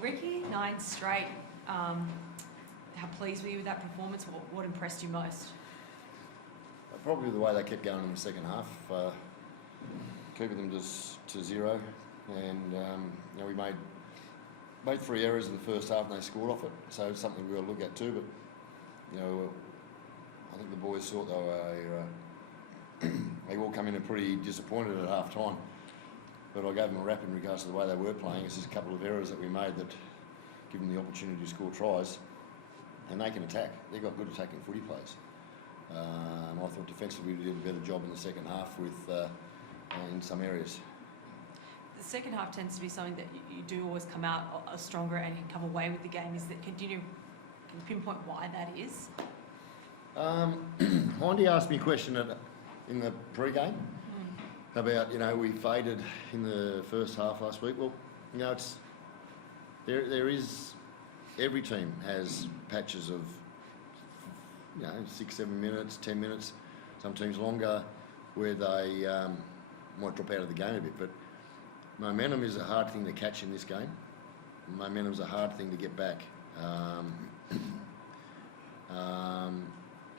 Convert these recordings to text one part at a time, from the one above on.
Ricky, 9 straight. How pleased were you with that performance? What impressed you most? Probably the way they kept going in the second half, keeping them to 0, and we made 3 errors in the first half and they scored off it, so it's something we'll look at too. But I think the boys thought they all come in and pretty disappointed at half time. But I gave them a rap in regards to the way they were playing. It's just a couple of errors that we made that give them the opportunity to score tries, and they can attack. They've got good attacking footy players. And I thought defensively we did a better job in the second half in some areas. The second half tends to be something that you do always come out stronger and you come away with the game. Can you pinpoint why that is? Hindy asked me a question in the pre-game about, we faded in the first half last week. Well, there is, every team has patches of 6, 7 minutes, 10 minutes, some teams longer, where they might drop out of the game a bit. But momentum is a hard thing to catch in this game. Momentum is a hard thing to get back.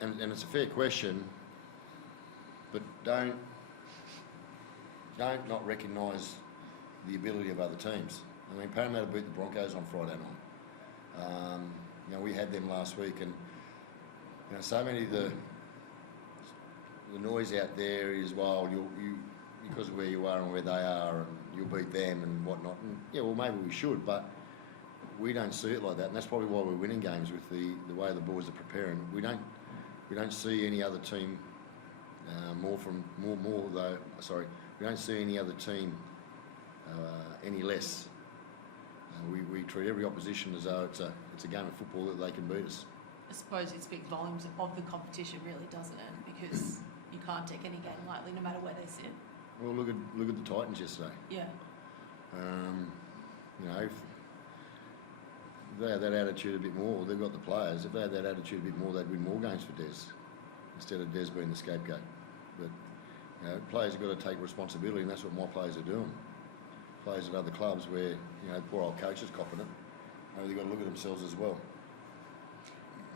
And it's a fair question, but don't not recognise the ability of other teams. I mean, Parramatta beat the Broncos on Friday night. We had them last week, and so many of the noise out there is, well, you because of where you are and where they are, and you'll beat them and whatnot. And well, maybe we should, but we don't see it like that, and that's probably why we're winning games with the way the boys are preparing. We don't see any other team we don't see any other team any less. We treat every opposition as though it's a game of football that they can beat us. I suppose it speaks volumes of the competition, really, doesn't it? Because you can't take any game lightly, no matter where they sit. Well, look at the Titans yesterday. Yeah. If they had that attitude a bit more, they've got the players. If they had that attitude a bit more, they'd win more games for Des, instead of Des being the scapegoat. But players have got to take responsibility, and that's what my players are doing. Players at other clubs where poor old coaches copping it, they've got to look at themselves as well.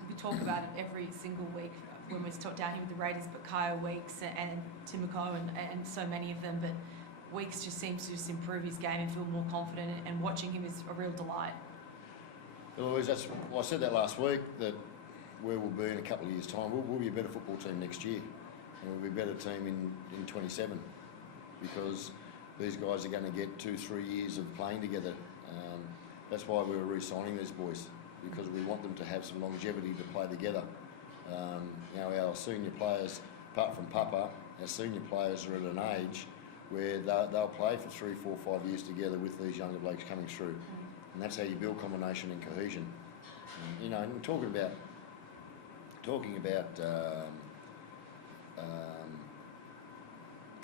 We talk about it every single week when we're down here with the Raiders, but Kyle Weeks and Timoko and so many of them. But Weeks just seems to just improve his game and feel more confident, and watching him is a real delight. Well, I said that last week, that where we'll be in a couple of years' time, we'll be a better football team next year, and we'll be a better team in 27, because these guys are going to get 2-3 years of playing together. That's why we were re-signing these boys, because we want them to have some longevity to play together. Our senior players, apart from Papa, our senior players are at an age where they'll play for 3, 4, 5 years together with these younger blokes coming through. And that's how you build combination and cohesion. And talking about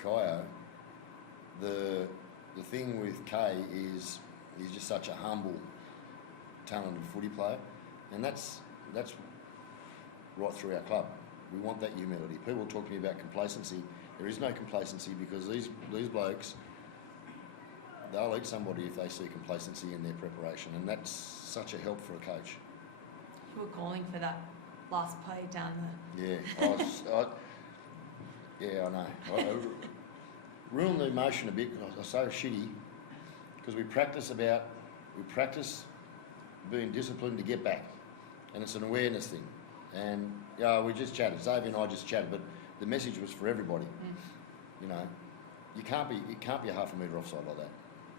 Kyo, the thing with Kay is he's just such a humble, talented footy player, and that's right through our club. We want that humility. People talk to me about complacency. There is no complacency, because these blokes, they'll eat somebody if they see complacency in their preparation, and that's such a help for a coach. You were calling for that last play down there. Yeah, I know. I ruined the emotion a bit, because I was so shitty, because we practice being disciplined to get back, and it's an awareness thing. And we just chatted. Xavier and I just chatted, but the message was for everybody. You can't be a half a metre offside like that.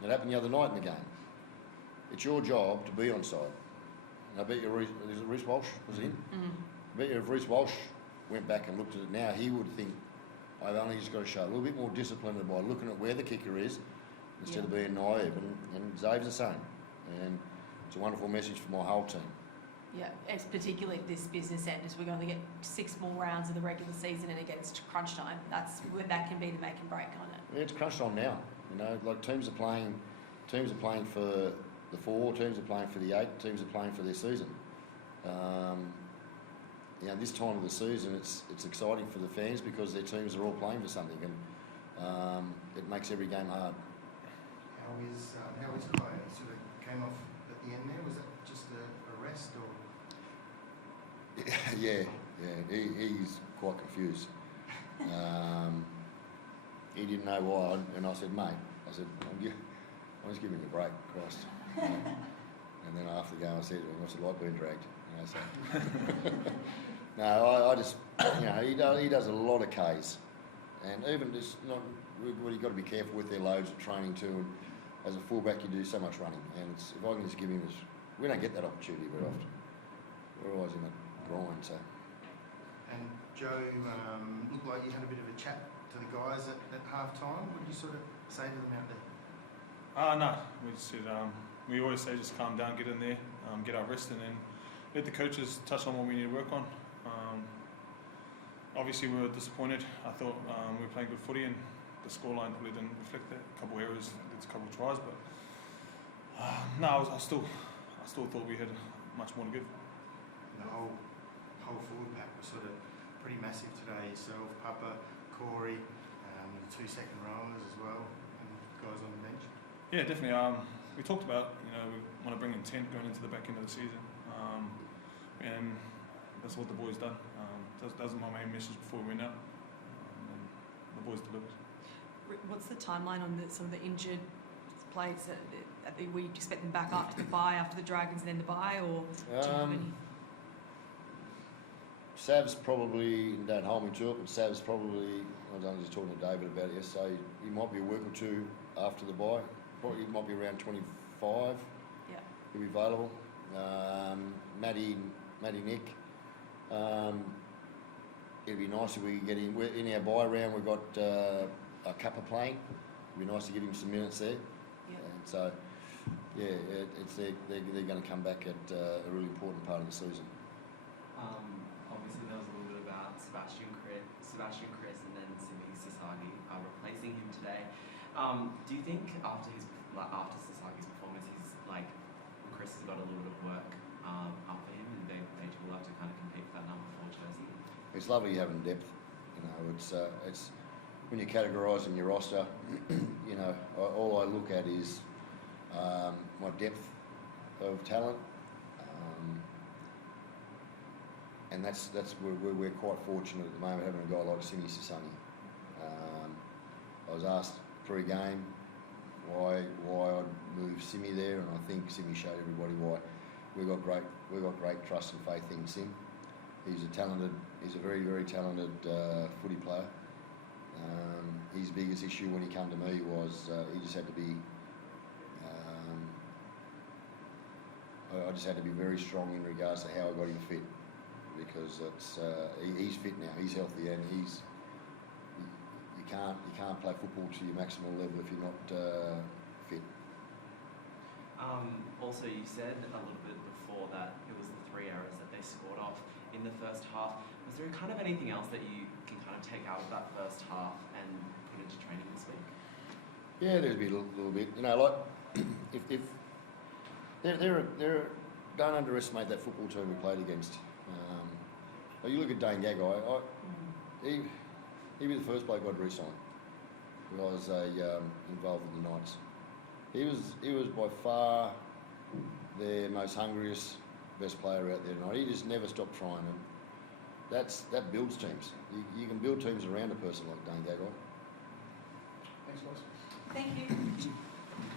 It happened the other night in the game. It's your job to be onside. And I bet you, is it Reece Walsh was in? I bet you if Reece Walsh went back and looked at it now, he would think, I've only just got to show a little bit more discipline by looking at where the kicker is, instead of being naive. And Xavier's the same. And it's a wonderful message for my whole team. Yeah, it's particularly this business end, as we're going to get 6 more rounds of the regular season, and against crunch time, that's where that can be the make and break on it. Yeah, it's crunch time now. Like teams are playing for the 4, teams are playing for the 8, teams are playing for their season. This time of the season, it's exciting for the fans, because their teams are all playing for something, and it makes every game hard. How is Kyo? Sort of came off at the end Yeah, he's quite confused. He didn't know why, and I said, mate, I'm just giving you a break, Christ. And then after the game, I said, what's it like being dragged? You know, so. No, I just, he does a lot of Ks, and even just not. You've got to be careful with their loads of training too. And as a fullback, you do so much running, and if I can just give him this, we don't get that opportunity very often. We're always in the grind, so. And Joe, looked like you had a bit of a chat to the guys at half time. What did you sort of say to them out there? No, we just said, we always say just calm down, get in there, get our rest, and then let the coaches touch on what we need to work on. Obviously, we were disappointed. I thought we were playing good footy, and the scoreline probably didn't reflect that. A couple of errors, it's a couple of tries, but no, I still thought we had much more to give. The whole forward pack was sort of pretty massive today. Yourself, Papa, Corey, the 2 second rowers as well, and guys on the bench. Yeah, definitely. We talked about, we want to bring intent going into the back end of the season, and that's what the boys done. That was my main message before we went out, and the boys delivered. What's the timeline on some of the injured players? We expect them back after the bye, after the Dragons, and then the bye, or do you have any? Sav's probably, don't hold me to it, but Sav's probably, I was only just talking to David about it yesterday, he might be a week or two after the bye. Probably might be around 25. Yeah. He'll be available. Matty Nick. It'd be nice if we could get him. In our bye round, we've got a Kappa playing. It'd be nice to give him some minutes there. Yeah. And so, they're going to come back at a really important part of the season. Obviously, there was a little bit about Sebastian Chris, and then Sagi replacing him today. Do you think after Sasagi's performance, Chris has got a little bit of work up for him, and they will have to kind of compete for that number 4 jersey? It's lovely having depth. It's when you're categorising your roster. All I look at is my depth of talent, and that's where we're quite fortunate at the moment, having a guy like Simi Sasani. I was asked pre-game why I'd move Simi there, and I think Simi showed everybody why. We got great trust and faith in Sim. He's a very, very talented footy player. His biggest issue when he came to me was he just had to be. I just had to be very strong in regards to how I got him fit, because he's fit now, he's healthy, and you can't play football to your maximal level if you're not fit. Also, you said a little bit before that it was the 3 errors that they scored off in the first half. Was there kind of anything else that you can kind of take out of that first half and put into training this week? Yeah, there's been a little bit. If don't underestimate that football team we played against. You look at Dane Gagai. He'd be the first bloke I'd re-sign when I was involved with the Knights. He was by far their most hungriest, best player out there tonight. He just never stopped trying, and that builds teams. You can build teams around a person like Dane Gagai. Thanks, guys. Thank you.